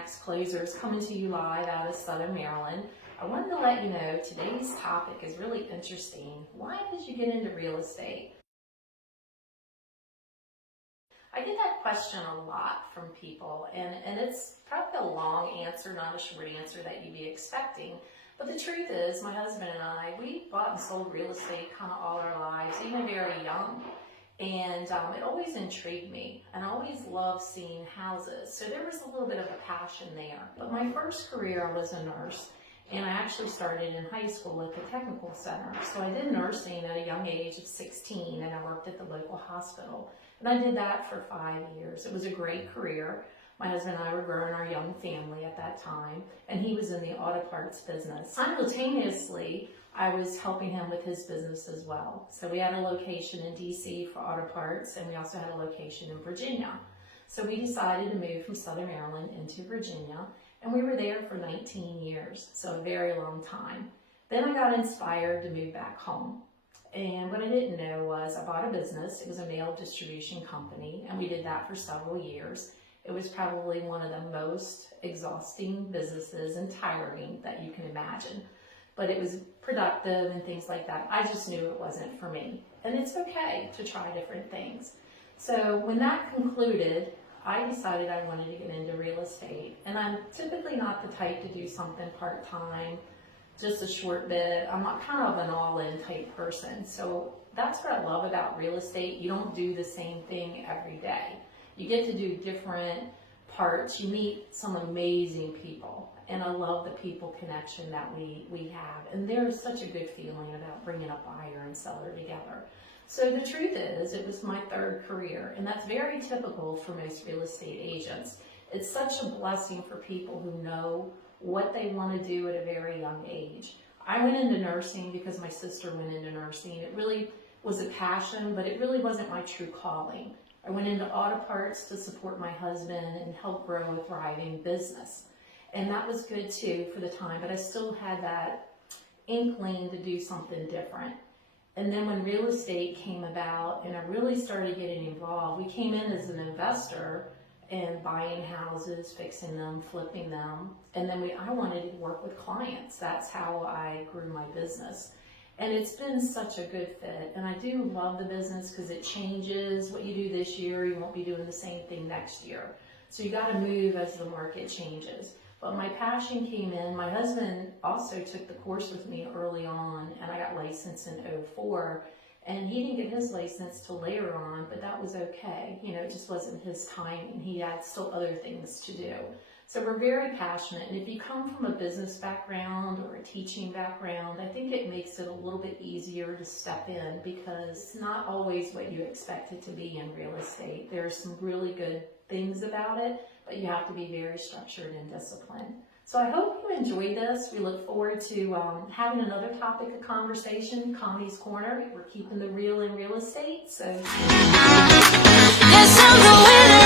Max Closers, coming to you live out of Southern Maryland. I wanted to let you know today's topic is really interesting. Why did you get into real estate? I get that question a lot from people, and it's probably a long answer, not a short answer that you'd be expecting. But the truth is, my husband and I, we bought and sold real estate kind of all our lives, even very young. And it always intrigued me, and I always loved seeing houses. So there was a little bit of a passion there. But my first career, I was a nurse, and I actually started in high school at the technical center. So I did nursing at a young age of 16, and I worked at the local hospital. And I did that for 5 years. It was a great career. My husband and I were growing our young family at that time, and he was in the auto parts business. Simultaneously, I was helping him with his business as well. So we had a location in DC for auto parts, and we also had a location in Virginia. So we decided to move from Southern Maryland into Virginia, and we were there for 19 years, so a very long time. Then I got inspired to move back home. And what I didn't know was I bought a business. It was a mail distribution company, and we did that for several years. It was probably one of the most exhausting businesses and tiring that you can imagine. But it was productive and things like that. I just knew it wasn't for me. And it's okay to try different things. So when that concluded, I decided I wanted to get into real estate. And I'm typically not the type to do something part-time, just a short bit. I'm not kind of an all-in type person. So that's what I love about real estate. You don't do the same thing every day. You get to do different parts. You meet some amazing people. And I love the people connection that we have. And there's such a good feeling about bringing a buyer and seller together. So the truth is, it was my third career. And that's very typical for most real estate agents. It's such a blessing for people who know what they want to do at a very young age. I went into nursing because my sister went into nursing. It really was a passion, but it really wasn't my true calling. I went into auto parts to support my husband and help grow a thriving business. And that was good too for the time, but I still had that inkling to do something different. And then when real estate came about and I really started getting involved, we came in as an investor and buying houses, fixing them, flipping them. And then I wanted to work with clients. That's how I grew my business. And it's been such a good fit. And I do love the business because it changes. What you do this year, you won't be doing the same thing next year. So you got to move as the market changes. But my passion came in. My husband also took the course with me early on, and I got licensed in '04. And he didn't get his license till later on, but that was okay. You know, it just wasn't his timing. He had still other things to do. So we're very passionate. And if you come from a business background or a teaching background, I think it makes it a little bit easier to step in because it's not always what you expect it to be in real estate. There are some really good things about it, but you have to be very structured and disciplined. So I hope you enjoyed this. We look forward to having another topic of conversation, Connie's Corner. We're keeping the real in real estate. So. Yes, I'm the winner.